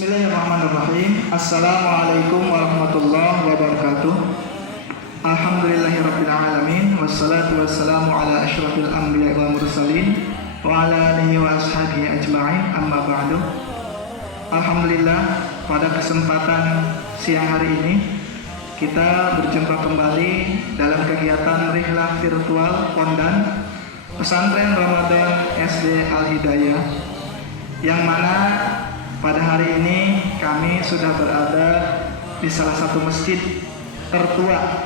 Bismillahirrahmanirrahim. Assalamualaikum warahmatullahi wabarakatuh. Alhamdulillahirabbil alamin wassalatu wassalamu ala asyrafil anbiya'i wal mursalin wa ala alihi wa ashabihi ajma'in. Amma ba'du. Alhamdulillah, pada kesempatan siang hari ini kita berjumpa kembali dalam kegiatan rihlah virtual Pondan Pesantren Ramadan SD Al Hidayah, yang mana pada hari ini kami sudah berada di salah satu masjid tertua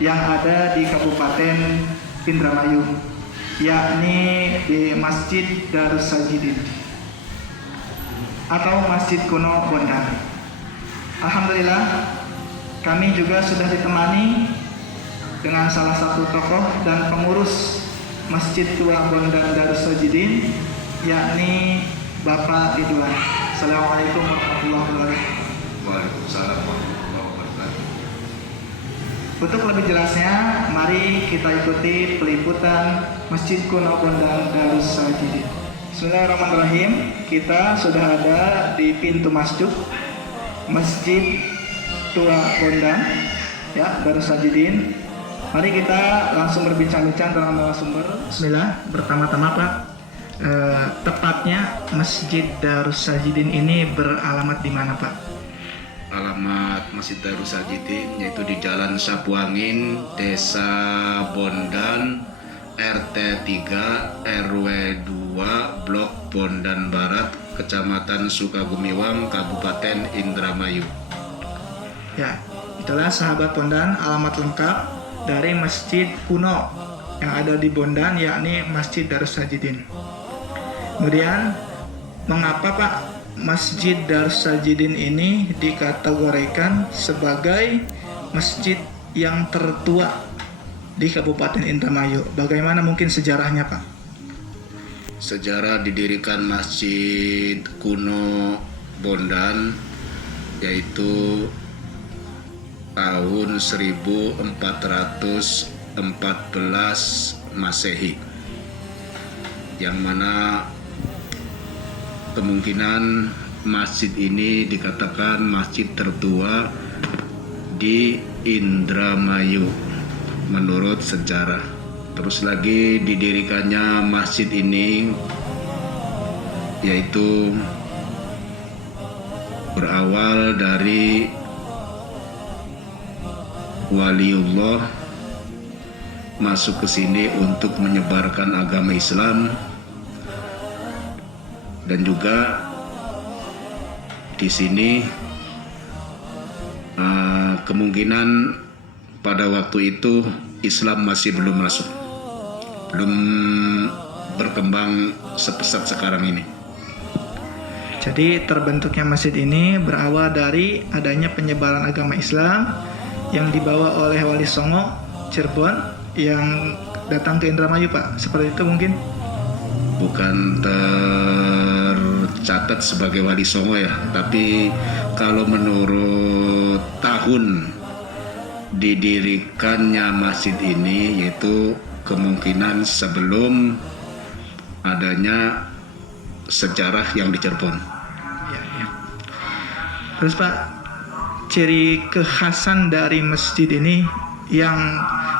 yang ada di Kabupaten Indramayu, yakni di Masjid Darus Sajidin atau Masjid Kuno Bondan. Alhamdulillah, kami juga sudah ditemani dengan salah satu tokoh dan pengurus Masjid Tua Bondan Darus Sajidin, yakni Bapak Ridwan. Assalamualaikum warahmatullahi wabarakatuh. Waalaikumsalam warahmatullahi wabarakatuh. Untuk lebih jelasnya, mari kita ikuti peliputan Masjid Kuno Bondan Darus Sajidin. Bismillahirrahmanirrahim. Kita sudah ada di pintu masuk Masjid Tua Bondan, ya, Darus Sajidin. Mari kita langsung berbincang-bincang dengan narasumber. Bismillah. Pertama-tama Pak, tepatnya Masjid Darus Sajidin ini beralamat di mana Pak? Alamat Masjid Darus Sajidin yaitu di Jalan Sapuangin, Desa Bondan, RT 3, RW 2, Blok Bondan Barat, Kecamatan Sukagumiwang, Kabupaten Indramayu. Ya, itulah sahabat Bondan alamat lengkap dari Masjid Kuno yang ada di Bondan, yakni Masjid Darus Sajidin. Kemudian, mengapa Pak Masjid Darus Sajidin ini dikategorikan sebagai masjid yang tertua di Kabupaten Indramayu? Bagaimana mungkin sejarahnya Pak? Sejarah didirikan Masjid Kuno Bondan yaitu tahun 1414 Masehi, yang mana kemungkinan masjid ini dikatakan masjid tertua di Indramayu menurut sejarah. Terus lagi didirikannya masjid ini yaitu berawal dari waliullah masuk ke sini untuk menyebarkan agama Islam, dan juga di sini kemungkinan pada waktu itu Islam masih belum masuk, belum berkembang sepesat sekarang ini. Jadi terbentuknya masjid ini berawal dari adanya penyebaran agama Islam yang dibawa oleh Wali Songo Cirebon yang datang ke Indramayu Pak, seperti itu mungkin? Bukan tercatat sebagai Wali Songo ya, tapi kalau menurut tahun didirikannya masjid ini yaitu kemungkinan sebelum adanya sejarah yang di Cirebon. Ya, ya. Terus Pak, ciri kekhasan dari masjid ini yang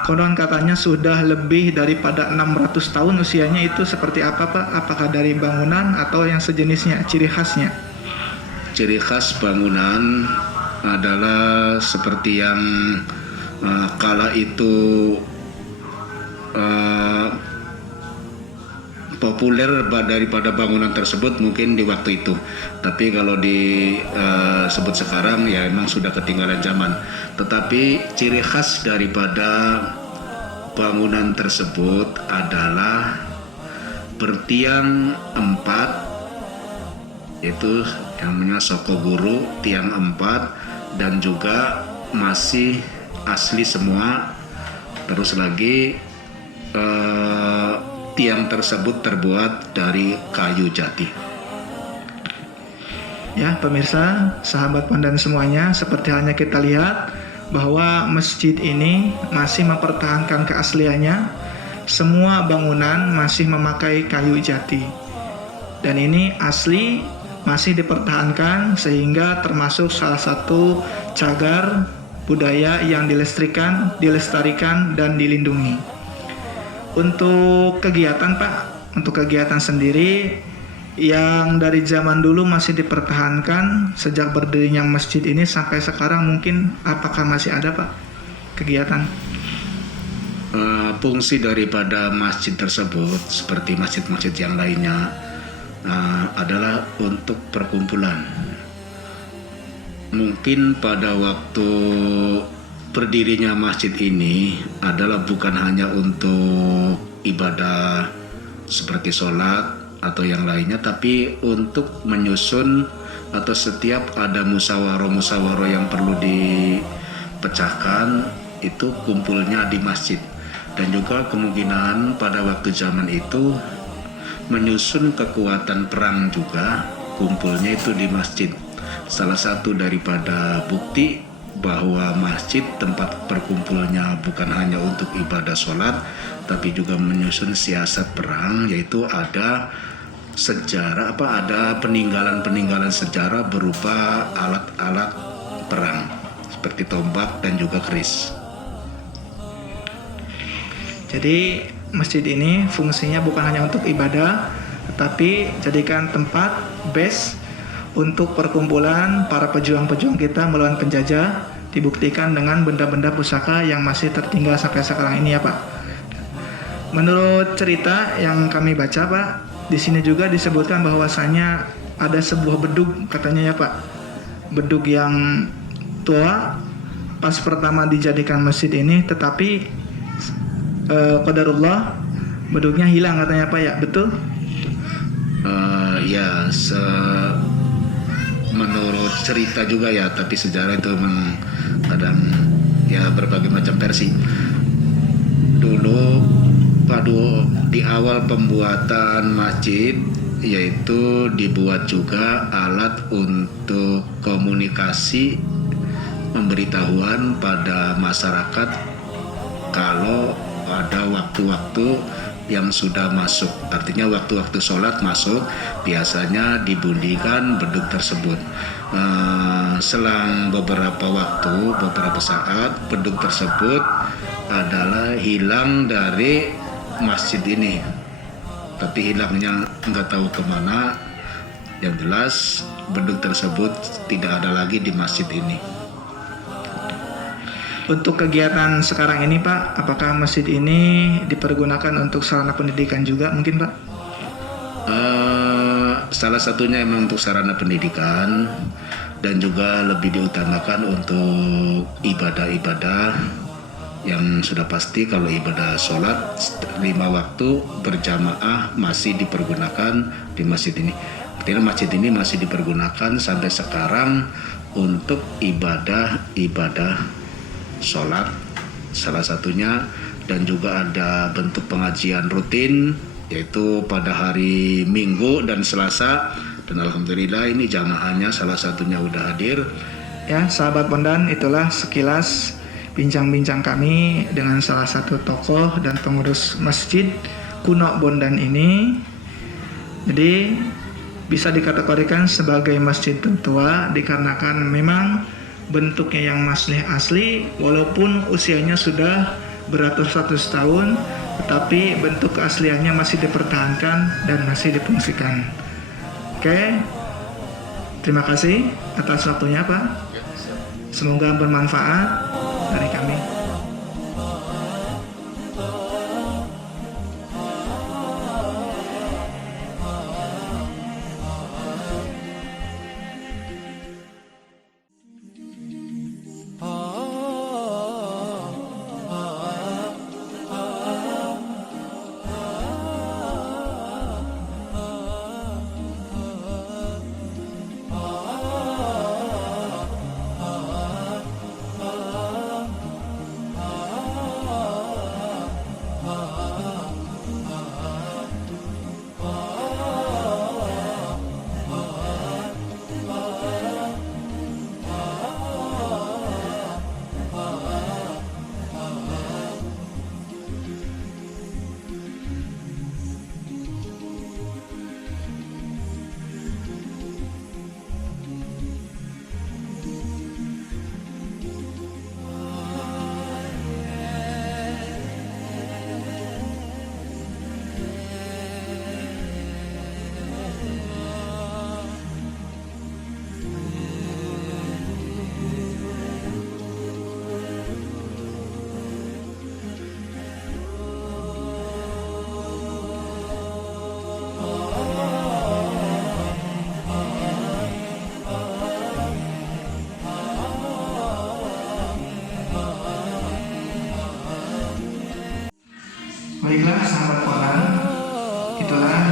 konon katanya sudah lebih daripada 600 tahun usianya itu seperti apa Pak? Apakah dari bangunan atau yang sejenisnya, ciri khasnya? Ciri khas bangunan adalah seperti yang kala itu populer daripada bangunan tersebut mungkin di waktu itu, tapi kalau disebut sekarang ya memang sudah ketinggalan zaman. Tetapi ciri khas daripada bangunan tersebut adalah bertiang 4, yaitu yang namanya Soko Guru, tiang 4, dan juga masih asli semua. Terus lagi tiang tersebut terbuat dari kayu jati. Ya pemirsa, sahabat Pondan semuanya, seperti halnya kita lihat bahwa masjid ini masih mempertahankan keasliannya. Semua bangunan masih memakai kayu jati. Dan ini asli masih dipertahankan sehingga termasuk salah satu cagar budaya yang dilestarikan dan dilindungi. Untuk kegiatan Pak, untuk kegiatan sendiri yang dari zaman dulu masih dipertahankan sejak berdirinya masjid ini sampai sekarang, mungkin apakah masih ada Pak kegiatan? Fungsi daripada masjid tersebut seperti masjid-masjid yang lainnya adalah untuk perkumpulan. Mungkin pada waktu berdirinya masjid ini adalah bukan hanya untuk ibadah seperti sholat atau yang lainnya, tapi untuk menyusun atau setiap ada musyawarah yang perlu dipecahkan itu kumpulnya di masjid. Dan juga kemungkinan pada waktu zaman itu menyusun kekuatan perang juga kumpulnya itu di masjid. Salah satu daripada bukti bahwa masjid tempat perkumpulnya bukan hanya untuk ibadah sholat, tapi juga menyusun siasat perang, yaitu ada sejarah ada peninggalan sejarah berupa alat-alat perang seperti tombak dan juga keris. Jadi masjid ini fungsinya bukan hanya untuk ibadah, tetapi jadikan tempat base untuk perkumpulan para pejuang-pejuang kita melawan penjajah, dibuktikan dengan benda-benda pusaka yang masih tertinggal sampai sekarang ini ya Pak. Menurut cerita yang kami baca Pak, di sini juga disebutkan bahwasanya ada sebuah bedug katanya ya Pak. Bedug yang tua pas pertama dijadikan masjid ini, tetapi qadarullah bedugnya hilang katanya Pak ya, betul? Menurut cerita juga ya, tapi sejarah itu memang kadang ya berbagai macam versi. Dulu di awal pembuatan masjid, yaitu dibuat juga alat untuk komunikasi, pemberitahuan pada masyarakat kalau ada waktu-waktu yang sudah masuk, artinya waktu-waktu sholat masuk, biasanya dibunyikan bedug tersebut. Selang beberapa saat, bedug tersebut adalah hilang dari masjid ini, tapi hilangnya nggak tahu kemana. Yang jelas bedug tersebut tidak ada lagi di masjid ini. Untuk kegiatan sekarang ini Pak, apakah masjid ini dipergunakan untuk sarana pendidikan juga mungkin Pak? Salah satunya memang untuk sarana pendidikan, dan juga lebih diutamakan untuk ibadah-ibadah yang sudah pasti. Kalau ibadah sholat 5 waktu berjamaah masih dipergunakan di masjid ini. Artinya masjid ini masih dipergunakan sampai sekarang untuk ibadah sholat salah satunya, dan juga ada bentuk pengajian rutin yaitu pada hari Minggu dan Selasa, dan alhamdulillah ini jamaahnya salah satunya udah hadir. Ya sahabat Bondan, itulah sekilas bincang-bincang kami dengan salah satu tokoh dan pengurus masjid kuno Bondan ini. Jadi bisa dikategorikan sebagai masjid tertua dikarenakan memang bentuknya yang masih asli, walaupun usianya sudah beratus-ratus tahun, tetapi bentuk keasliannya masih dipertahankan dan masih difungsikan. Oke, terima kasih atas waktunya Pak. Semoga bermanfaat dari kami.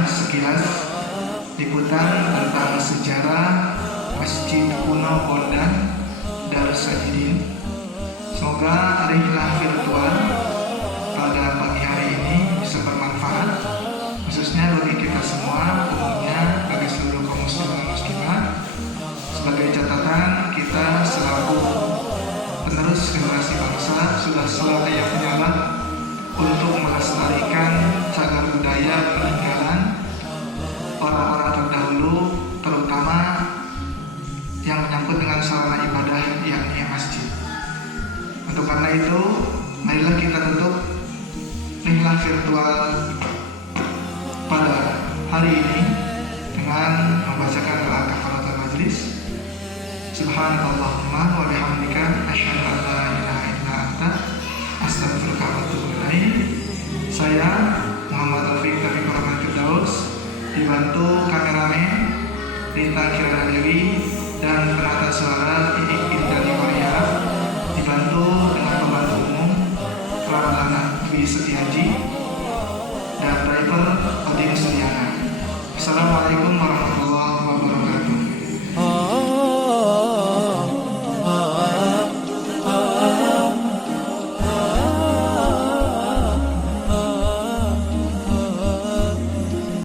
sekilas liputan tentang sejarah Masjid Kuno Pondan Darussajidin. Semoga rihlah virtual pada pagi hari ini bisa bermanfaat, khususnya bagi kita semua, umumnya bagi seluruh kaum muslimin dan muslimat. Sebagai catatan, kita selaku penerus generasi bangsa sudah selayaknya untuk melestarikan cagar budaya peninggalan orang-orang terdahulu, terutama yang menyangkut dengan sarana ibadah yakni masjid. Untuk karena itu, marilah kita tutup rihlah virtual pada hari ini dengan membacakan doa kafaratul majlis. Subhanallahumma wa bihamdika asyhadu an la ilaha illa anta astaghfiruka wa atubu ilaik. Saya Muhammad Taufik dari Korban Firdaus, dibantu kameramen Rita Kirana Dewi dan penata suara Iik